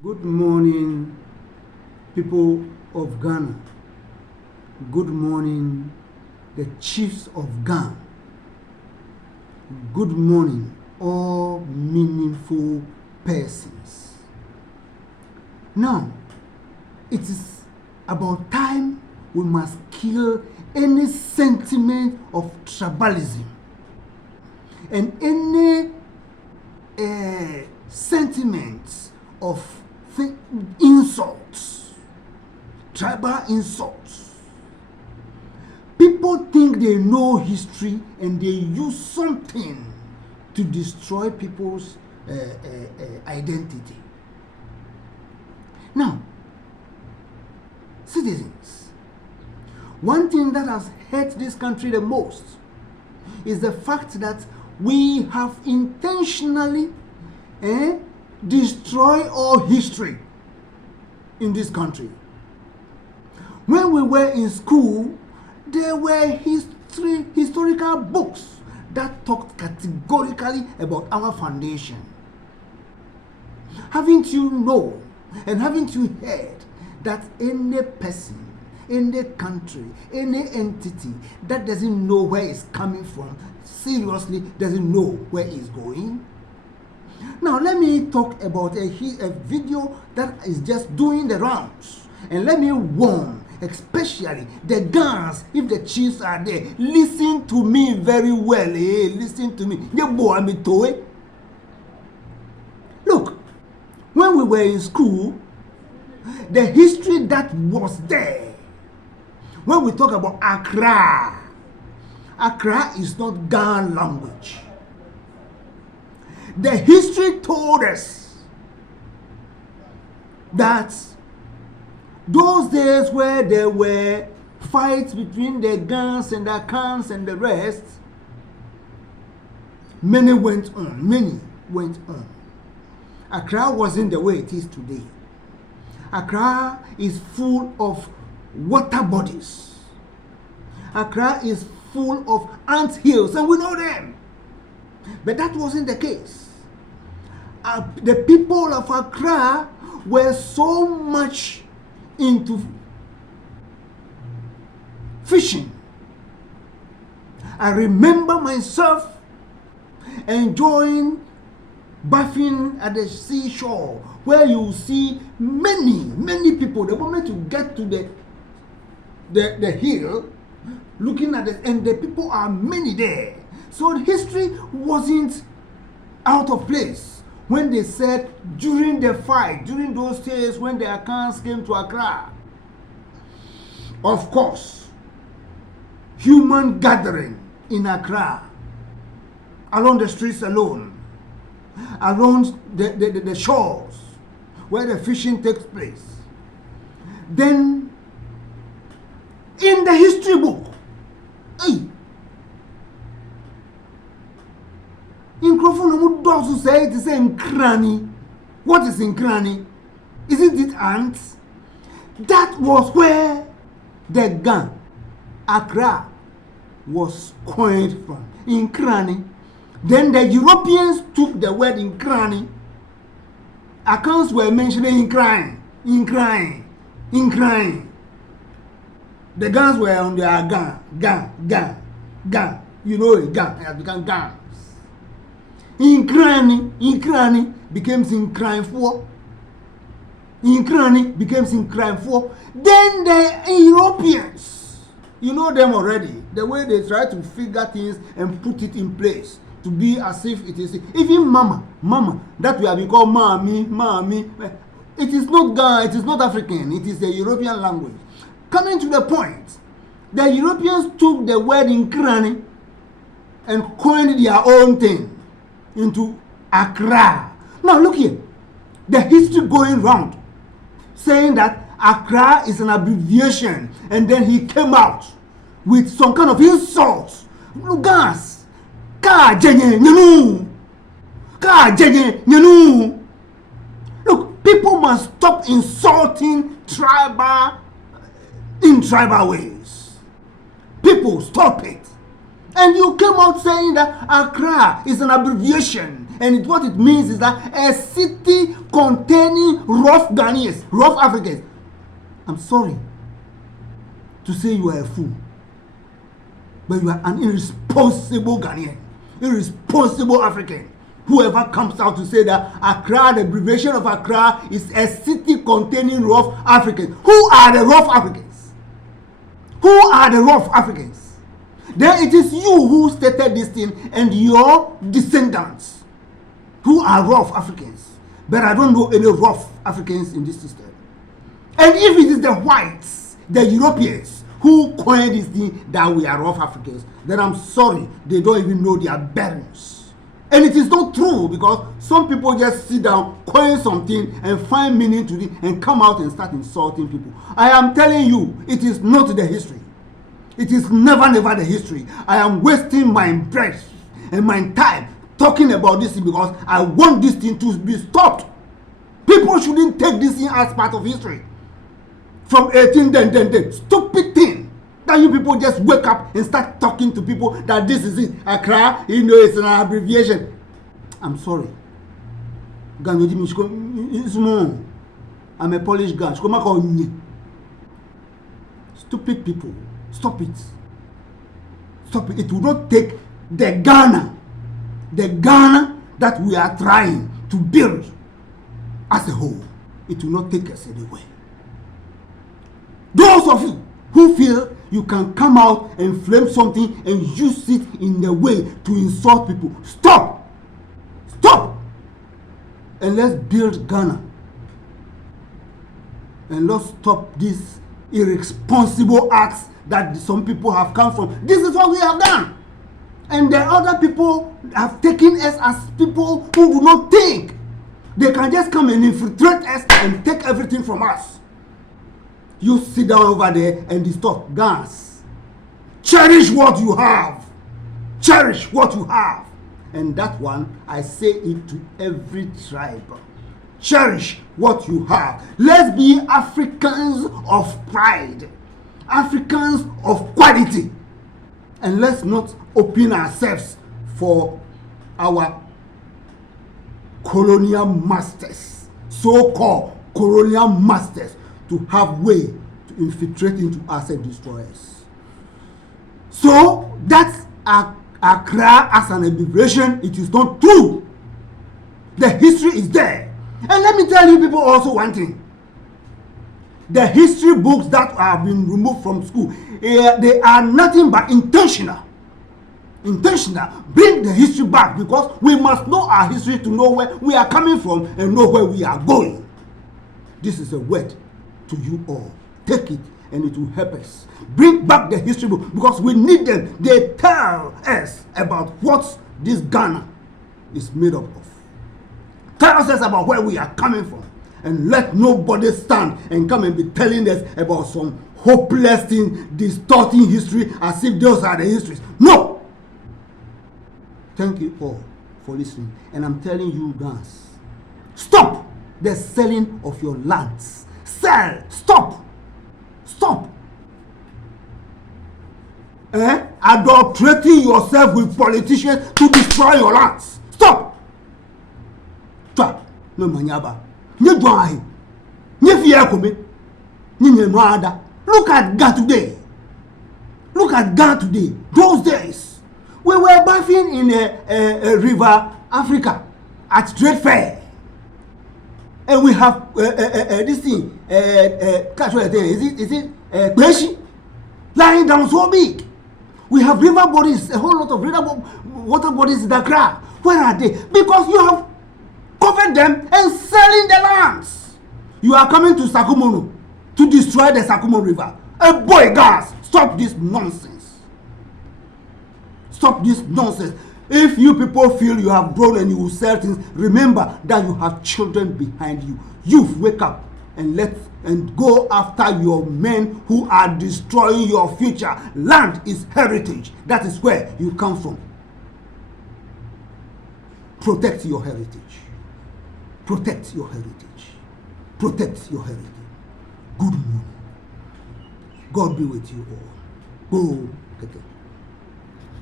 Good morning, people of Ghana. Good morning, the chiefs of Ghana. Good morning, all meaningful persons. Now, it is about time we must kill any sentiment of tribalism and any sentiments of insults, tribal insults. People think they know history and they use something to destroy people's identity. Now, citizens, one thing that has hurt this country the most is the fact that we have intentionally destroy all history in this country. When we were in school, there were historical books that talked categorically about our foundation. Haven't you known and haven't you heard that any person, any country, any entity that doesn't know where it's coming from, seriously doesn't know where it's going? Now, let me talk about a video that is just doing the rounds. And let me warn, especially the guns, if the chiefs are there, listen to me very well. Listen to me. Look, when we were in school, the history that was there, when we talk about Accra, Accra is not Ghana language. The history told us that those days where there were fights between the ADULTERATED and the AKANS and the rest, many went on. Accra wasn't the way it is today. Accra is full of water bodies. Accra is full of ant hills, and we know them. But that wasn't the case. The people of Accra were so much into fishing. I remember myself enjoying bathing at the seashore, where you see many people. The moment you get to the hill, looking at it, and the people are many there. So history wasn't out of place when they said during the fight, during those days when the Akans came to Accra. Of course, human gathering in Accra, along the streets alone, along the shores where the fishing takes place. Then, in the history book, also say it is Inkrani. What is Inkrani? Isn't it ants? That was where the gun, Accra, was coined from. Inkrani. Then the Europeans took the word Inkrani. Accounts were mentioning Inkrani. The guns were on their gun. You know, a gun. It has become guns. Inkrani became Inkrani. Inkrani became Inkrani. Then the Europeans, you know them already, the way they try to figure things and put it in place to be as if it is even mama, that we have been called mommy. It is not Ghana, it is not African, it is the European language. Coming to the point, the Europeans took the word Inkrani and coined their own thing into Accra. Now look here, the history going round saying that Accra is an abbreviation, and then he came out with some kind of insults. Look, guys, look, people must stop insulting in tribal ways. People, stop it. And you came out saying that Accra is an abbreviation, And what it means is that a city containing rough Ghanaians, rough Africans. I'm sorry to say you are a fool, but you are an irresponsible Ghanaian, irresponsible African. Whoever comes out to say that Accra, the abbreviation of Accra, is a city containing rough Africans. Who are the rough Africans? Who are the rough Africans? Then it is you who stated this thing and your descendants who are rough Africans. But I don't know any rough Africans in this system. And if it is the whites, the Europeans, who coined this thing that we are rough Africans, then I'm sorry, they don't even know their bearings. And it is not true, because some people just sit down, coin something, and find meaning to it, and come out and start insulting people. I am telling you, it is not the history. It is never the history. I am wasting my breath and my time talking about this thing because I want this thing to be stopped. People shouldn't take this thing as part of history. From 18, then, stupid thing. That you people just wake up and start talking to people that this is it. Accra, it's an abbreviation. I'm sorry. I'm a Polish guy. Stupid people. Stop it. Stop it. It will not take the Ghana that we are trying to build as a whole. It will not take us anywhere. Those of you who feel you can come out and flame something and use it in a way to insult people, stop. Stop. And let's build Ghana. And let's stop these irresponsible acts that some people have come from. This is what we have done. And the other people have taken us as people who do not think. They can just come and infiltrate us and take everything from us. You sit down over there and distort guns. Cherish what you have. Cherish what you have. And that one, I say it to every tribe. Cherish what you have. Let's be Africans of pride. Africans of quality. And let's not open ourselves for our colonial masters, so-called colonial masters, to have way to infiltrate into us and destroy us. So that's Accra as an abbreviation. It is not true. The history is there. And let me tell you people also one thing. The history books that have been removed from school, they are nothing but intentional. Intentional. Bring the history back, because we must know our history to know where we are coming from and know where we are going. This is a word to you all. Take it and it will help us. Bring back the history book, because we need them. They tell us about what this Ghana is made up of. Tell us about where we are coming from. And let nobody stand and come and be telling us about some hopeless thing, distorting history as if those are the histories. No! Thank you all for listening. And I'm telling you guys, stop the selling of your lands. Sell! Stop! Stop! Adulterating yourself with politicians to destroy your lands. Stop! Stop! No manyaba. Look at God today. Look at God today. Those days, we were bathing in a river, Africa, at trade fair, and we have this thing. Is it Beshi, lying down so big. We have river bodies, a whole lot of water bodies in Accra. Where are they? Because you have covered them and selling the lands. You are coming to Sakumono to destroy the Sakumo River. And boy, guys, stop this nonsense. Stop this nonsense. If you people feel you have grown and you will sell things, remember that you have children behind you. Youth, wake up and go after your men who are destroying your future. Land is heritage. That is where you come from. Protect your heritage. Protect your heritage. Protect your heritage. Good morning. God be with you all. Go.